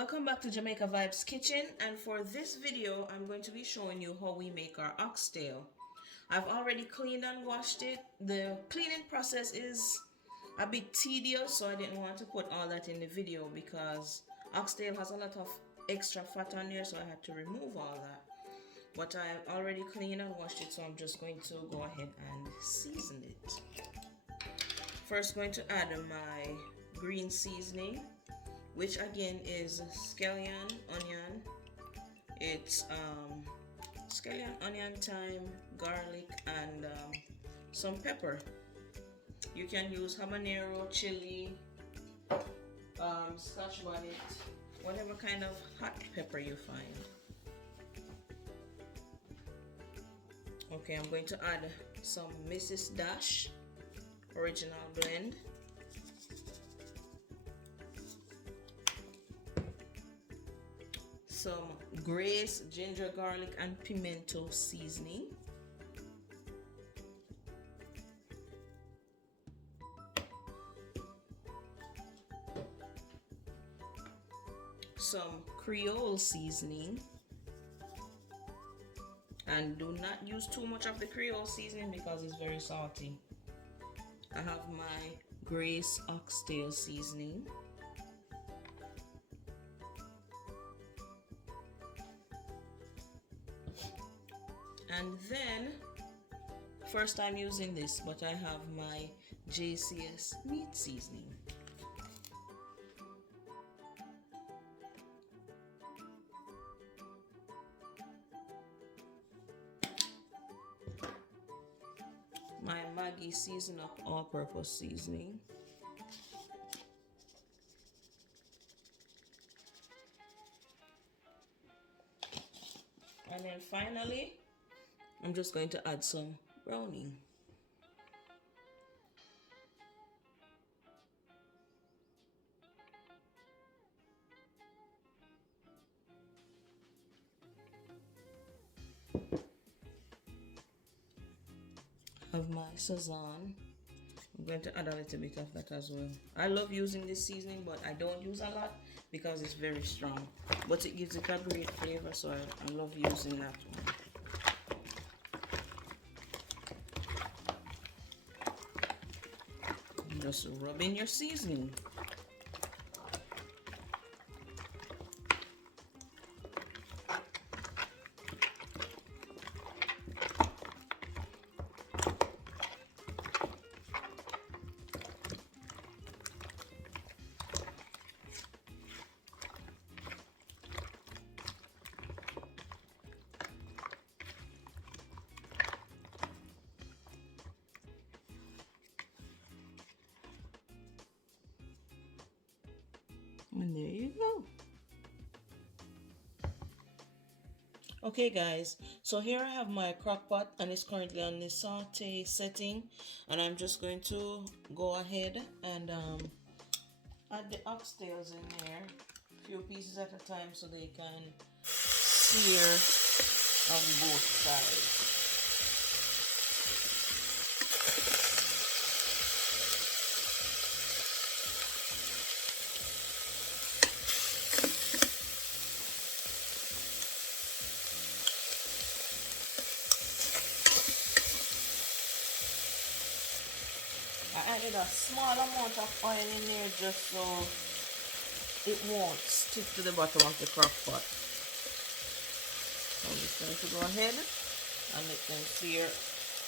Welcome back to Jamaica Vibes Kitchen, and for this video I'm going to be showing you how we make our oxtail. I've already cleaned and washed it. The cleaning process is a bit tedious, so I didn't want to put all that in the video because oxtail has a lot of extra fat on there, so I had to remove all that. But I already cleaned and washed it, so I'm just going to go ahead and season it. First, going to add my green seasoning, which again is scallion, onion. It's scallion, onion, thyme, garlic, and some pepper. You can use habanero, chili, Scotch bonnet, whatever kind of hot pepper you find. Okay, I'm going to add some Mrs. Dash original blend. Some Grace ginger, garlic, and pimento seasoning. Some Creole seasoning. And do not use too much of the Creole seasoning because it's very salty. I have my Grace Oxtail seasoning. And then, first time using this, but I have my JCS meat seasoning. My Maggie season up all-purpose seasoning. And then finally, I'm just going to add some browning. Have my sazon. I'm going to add a little bit of that as well. I love using this seasoning, but I don't use a lot because it's very strong. But it gives it a great flavor, so I love using that one. Just rub in your seasoning. And there you go. Okay guys, so here I have my crock pot and it's currently on the saute setting, and I'm just going to go ahead and add the oxtails in there, a few pieces at a time so they can sear on both sides. I added a small amount of oil in there just so it won't stick to the bottom of the crock pot. So I'm just going to go ahead and let them sear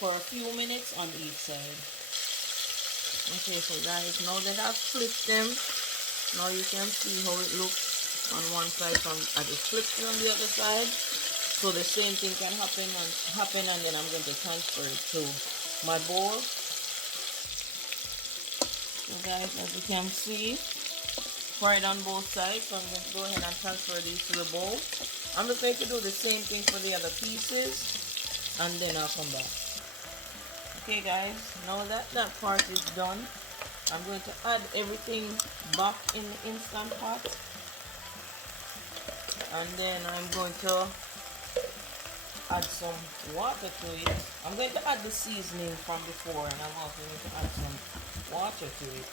for a few minutes on each side. Okay, so guys, now that I've flipped them, now you can see how it looks on one side, so I just flipped it on the other side. So the same thing can happen, and then I'm going to transfer it to my bowl. So guys, as you can see, fried on both sides. So I'm going to go ahead and transfer these to the bowl. I'm just going to do the same thing for the other pieces, and then I'll come back. Okay guys, now that that part is done, I'm going to add everything back in the Instant Pot. And then I'm going to add some water to it. I'm going to add the seasoning from before, and I'm also going to add some water to it.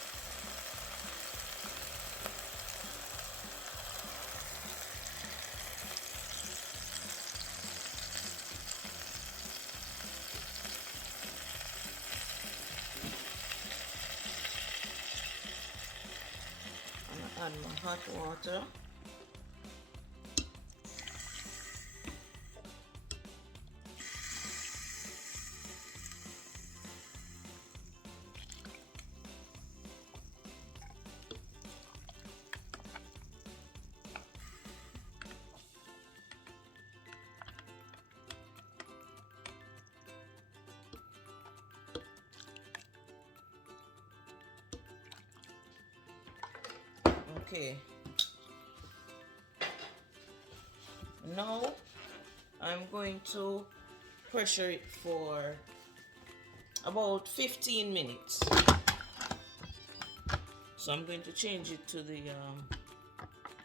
add my hot water. Okay, now I'm going to pressure it for about 15 minutes. So I'm going to change it to the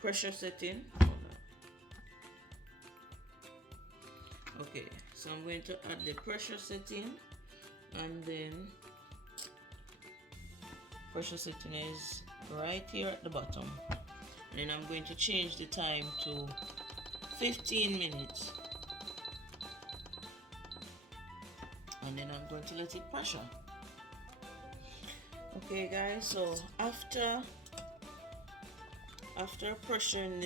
pressure setting. Okay, so I'm going to add the pressure setting, and then pressure setting is right here at the bottom, and then I'm going to change the time to 15 minutes, and then I'm going to let it pressure. Okay guys, so after pressuring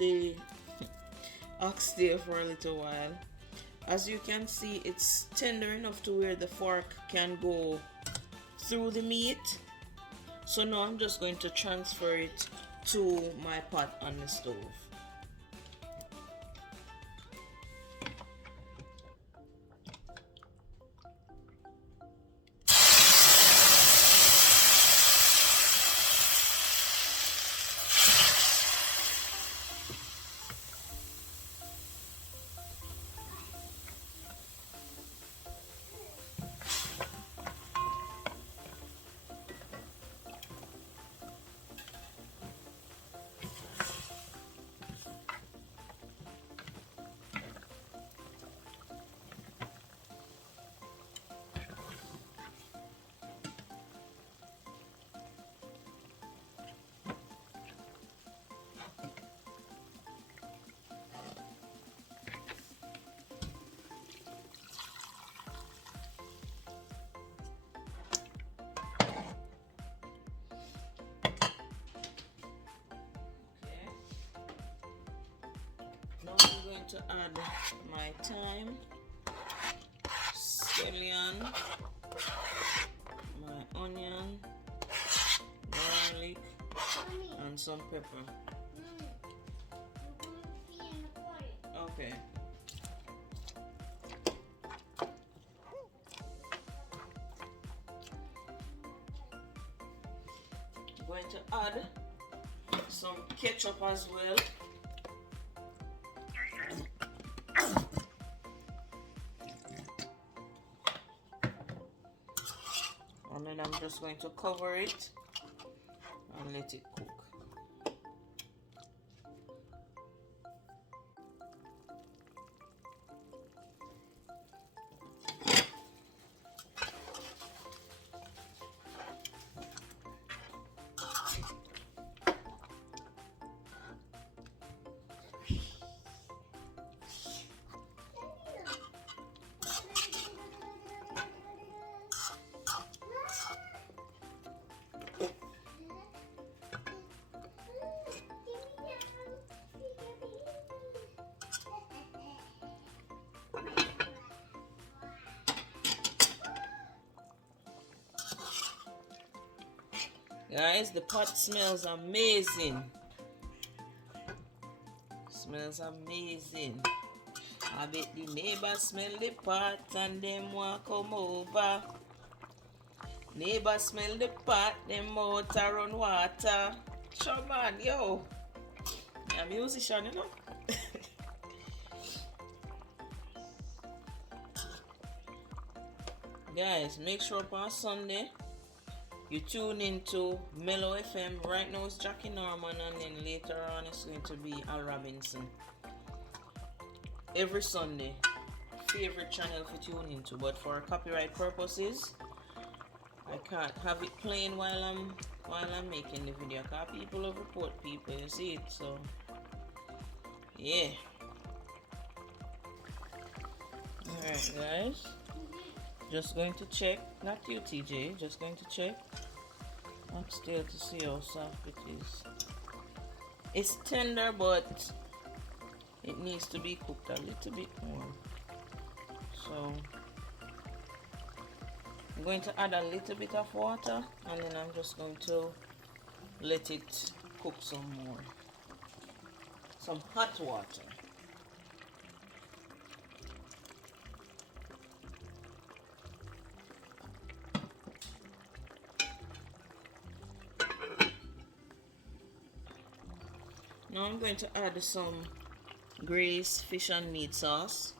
the oxtail for a little while, as you can see, it's tender enough to where the fork can go through the meat. So now I'm just going to transfer it to my pot on the stove. Now I'm going to add my thyme, scallion, my onion, garlic, and some pepper. Okay. I'm going to add some ketchup as well. And then I'm just going to cover it and let it cook. Guys, the pot smells amazing. Smells amazing. I bet the neighbors smell the pot and them want come over. Neighbors smell the pot, them mouth a run water. Sure man, yo. I'm a musician, you know. Guys, make sure on Sunday you tune into Mellow FM. Right now it's Jackie Norman, and then later on it's going to be Al Robinson. Every Sunday, favorite channel to tune into, but for copyright purposes, I can't have it playing while I'm making the video, because people will report people, you see it, so yeah. Alright guys, just going to check, not you TJ, just going to check Oxtail to see how soft it is. It's tender, but it needs to be cooked a little bit more. So I'm going to add a little bit of water, and then I'm just going to let it cook some more. Some hot water. Now I'm going to add some Grace fish and meat sauce.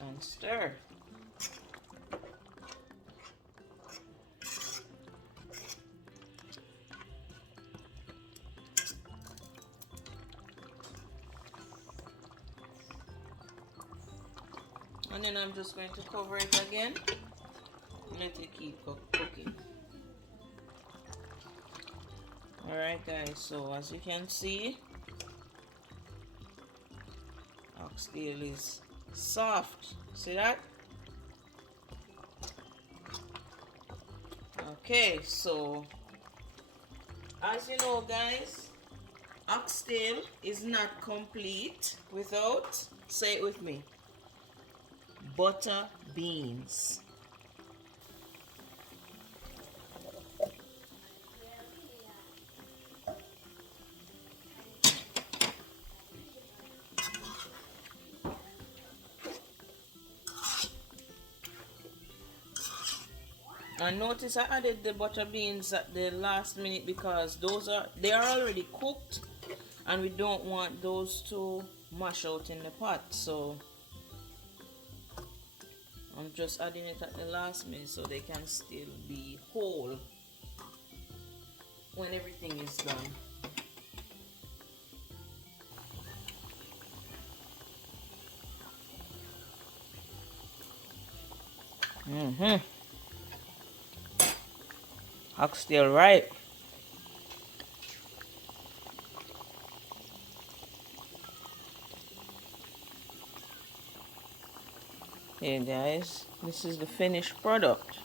And stir. And then I'm just going to cover it again. Let it keep cooking. Alright guys, so as you can see, oxtail is soft. See that? Okay, so as you know guys, oxtail is not complete without, say it with me, butter beans. And notice I added the butter beans at the last minute because they are already cooked and we don't want those to mash out in the pot, so I'm just adding it at the last minute so they can still be whole when everything is done. Oxtail right. Hey guys, this is the finished product.